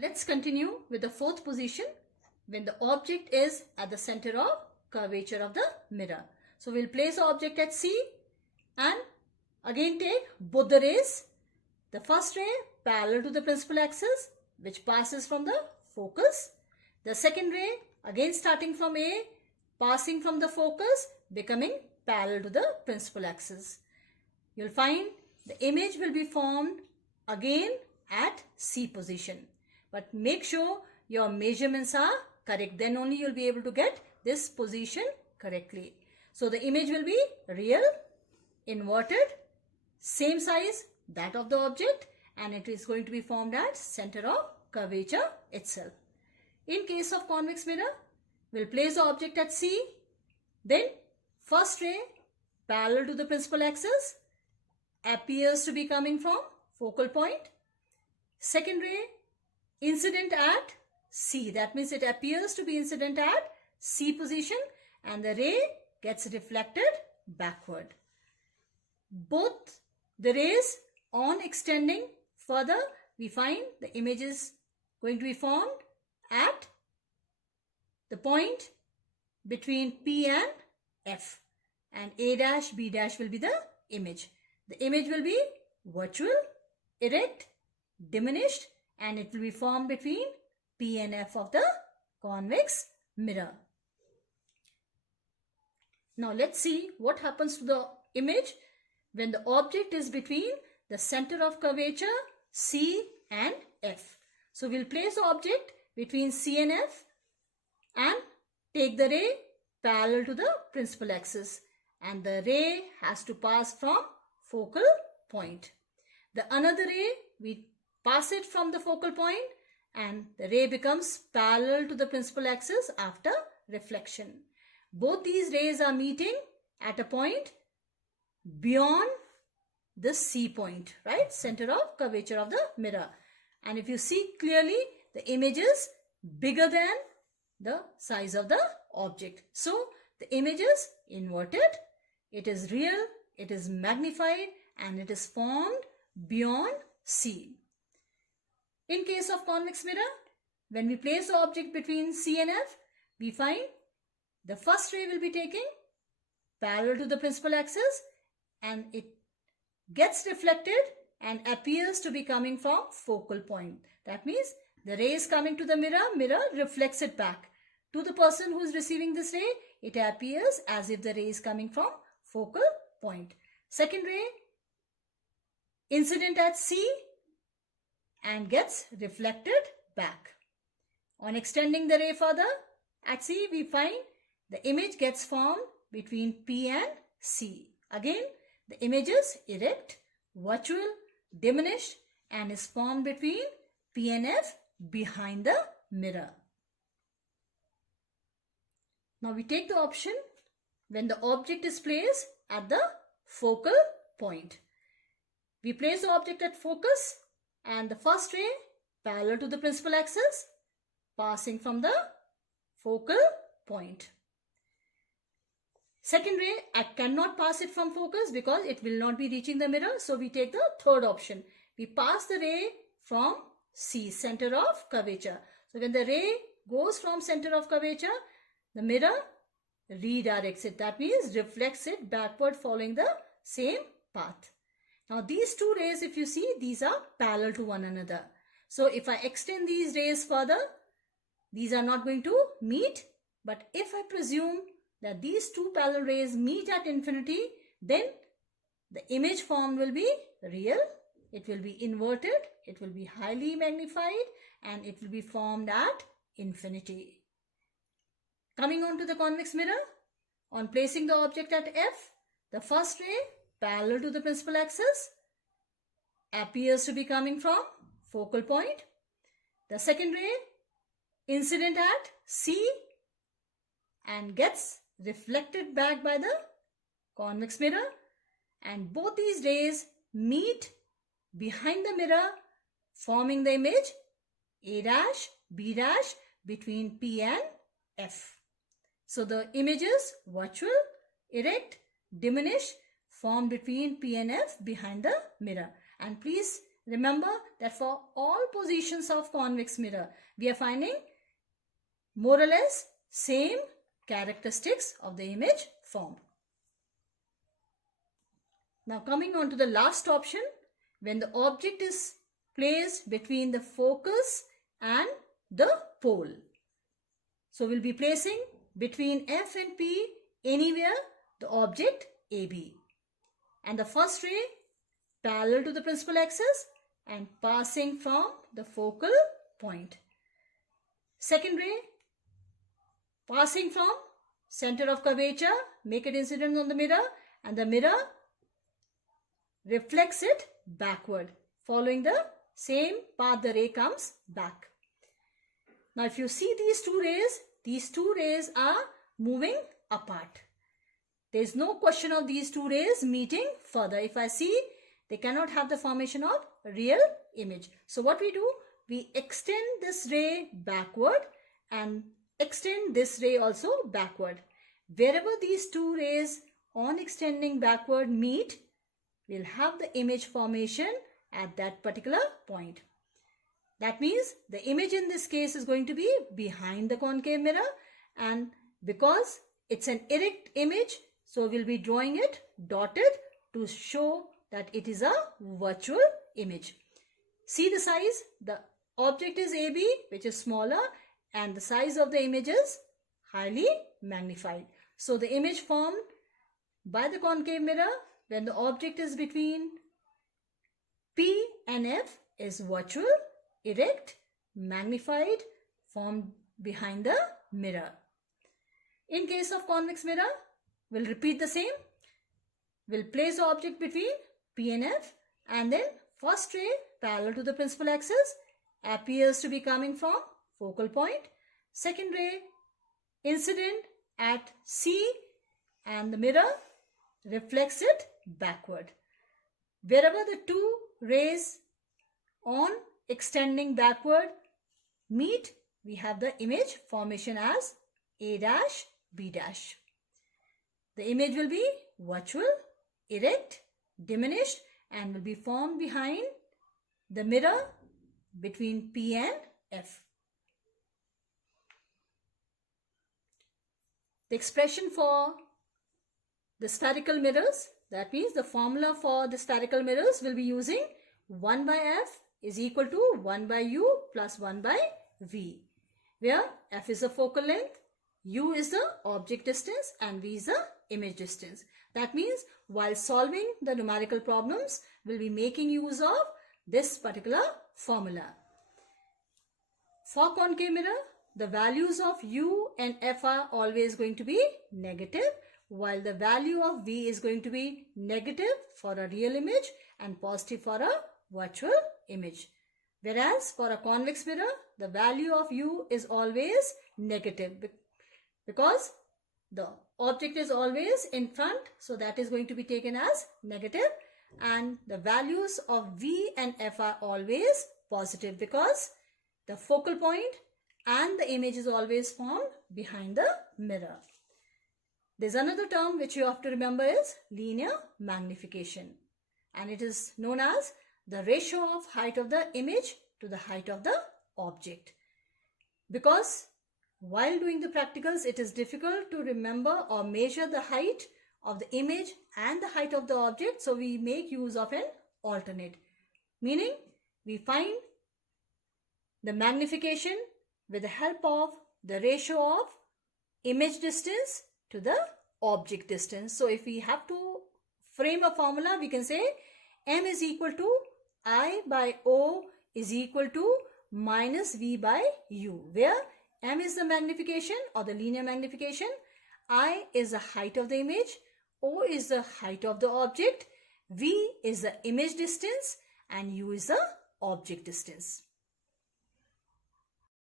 Let's continue with the fourth position when the object is at the center of curvature of the mirror. So we'll place the object at C and again take both the rays. The first ray parallel to the principal axis which passes from the focus. The second ray again starting from A, passing from the focus, becoming parallel to the principal axis. You'll find the image will be formed again at C position. But make sure your measurements are correct. Then only you'll be able to get this position correctly. So the image will be real, inverted, same size that of the object, and it is going to be formed at center of curvature itself. In case of convex mirror, we'll place the object at C. Then first ray parallel to the principal axis appears to be coming from focal point. Second ray incident at C. That means it appears to be incident at C position and the ray gets reflected backward. Both the rays on extending further, we find the image is going to be formed at the point between P and F, and A dash, B dash will be the image. The image will be virtual, erect, diminished, and it will be formed between P and F of the convex mirror. Now let's see what happens to the image when the object is between the center of curvature C and F. So we'll place the object between C and F and take the ray parallel to the principal axis, and the ray has to pass from focal point. The another ray, we pass it from the focal point and the ray becomes parallel to the principal axis after reflection. Both these rays are meeting at a point beyond the C point, right? Center of curvature of the mirror. And if you see clearly, the image is bigger than the size of the object. So the image is inverted, it is real, it is magnified, and it is formed beyond C. In case of convex mirror, when we place the object between C and F, we find the first ray will be taking parallel to the principal axis and it gets reflected and appears to be coming from focal point. That means the ray is coming to the mirror, mirror reflects it back. To the person who is receiving this ray, it appears as if the ray is coming from focal point. Second ray, incident at C and gets reflected back. On extending the ray further, at C we find the image gets formed between P and C. Again, the image is erect, virtual, diminished, and is formed between P and F behind the mirror. Now we take the option when the object is placed at the focal point. We place the object at focus and the first ray parallel to the principal axis passing from the focal point. Second ray, I cannot pass it from focus because it will not be reaching the mirror. So we take the third option. We pass the ray from C, center of curvature. So when the ray goes from center of curvature, the mirror redirects it. That means reflects it backward following the same path. Now these two rays, if you see, these are parallel to one another. So if I extend these rays further, these are not going to meet. But if I presume that these two parallel rays meet at infinity, then the image formed will be real, it will be inverted, it will be highly magnified, and it will be formed at infinity. Coming on to the convex mirror, on placing the object at F, the first ray parallel to the principal axis appears to be coming from focal point. The second ray incident at C and gets reflected back by the convex mirror, and both these rays meet behind the mirror forming the image A dash, B dash between P and F. So the image is virtual, erect, diminished, formed between P and F behind the mirror. And please remember that for all positions of convex mirror, we are finding more or less same characteristics of the image formed. Now coming on to the last option, when the object is placed between the focus and the pole. So we'll be placing between F and P anywhere the object AB. And the first ray parallel to the principal axis and passing from the focal point. Second ray passing from center of curvature, make it incident on the mirror, and the mirror reflects it backward. Following the same path, the ray comes back. Now if you see these two rays are moving apart. There is no question of these two rays meeting further. If I see, they cannot have the formation of real image. So what we do, we extend this ray backward and extend this ray also backward. Wherever these two rays on extending backward meet, we'll have the image formation at that particular point. That means the image in this case is going to be behind the concave mirror, and because it's an erect image, so we'll be drawing it dotted to show that it is a virtual image. See the size, the object is AB, which is smaller, and the size of the image is highly magnified. So the image formed by the concave mirror when the object is between P and F is virtual, erect, magnified, formed behind the mirror. In case of convex mirror, we'll repeat the same. We'll place the object between P and F, and then first ray parallel to the principal axis appears to be coming from focal point. Second ray incident at C, and the mirror reflects it backward. Wherever the two rays on extending backward meet, we have the image formation as A dash, B dash. The image will be virtual, erect, diminished, and will be formed behind the mirror between P and F. The expression for the spherical mirrors, that means the formula for the spherical mirrors will be using 1 by F is equal to 1 by U plus 1 by V, where F is the focal length, U is the object distance, and V is the image distance. That means while solving the numerical problems, we'll be making use of this particular formula. For concave mirror, the values of U and F are always going to be negative, while the value of V is going to be negative for a real image and positive for a virtual image. Whereas for a convex mirror, the value of U is always negative because the object is always in front, so that is going to be taken as negative, and the values of V and F are always positive because the focal point and the image is always formed behind the mirror. There's another term which you have to remember is linear magnification, and it is known as the ratio of height of the image to the height of the object. Because while doing the practicals, it is difficult to remember or measure the height of the image and the height of the object, so we make use of an alternate, meaning we find the magnification with the help of the ratio of image distance to the object distance. So if we have to frame a formula, we can say M is equal to I by O is equal to minus V by U, where M is the magnification or the linear magnification, I is the height of the image, O is the height of the object, V is the image distance, and U is the object distance.